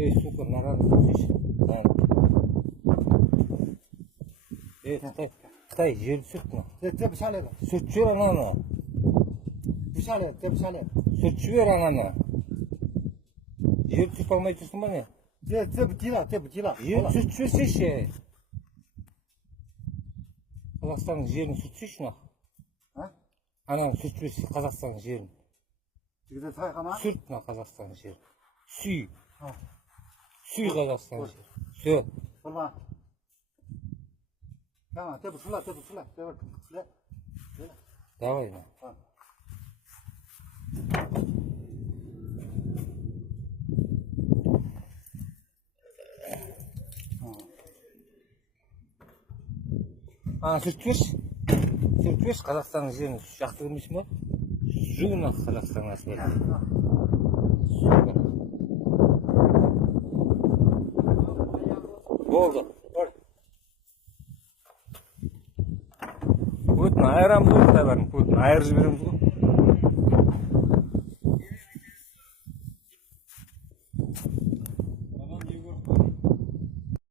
Ey, сука, мынаған Қытай, жерді сүрт мына. Деп шаледі. Сүртіп жібер ананы. Деп шаледі. Сүртіп жібер ананы. Жерді сүрт алмай тұрсың ба не? Деп дила. Жерді сүртіп жіберсейші. Қазақстанның жерін сүртсейші мына. Ананы сүртіп жіберсей Қазақстанның жерін. Сүрт мына Қазақстанның жерін. Сүй. Сүй Қазақстанның жерін. Все. Давай на. Сүртпеш Қазақстанның жерін жақсы көрмейсің ба? Жуына Қазақстанның асфальті. Болды. Өтін айырамыз ғой, Қытай бәрін. Өтін айырып жібереміз ғой.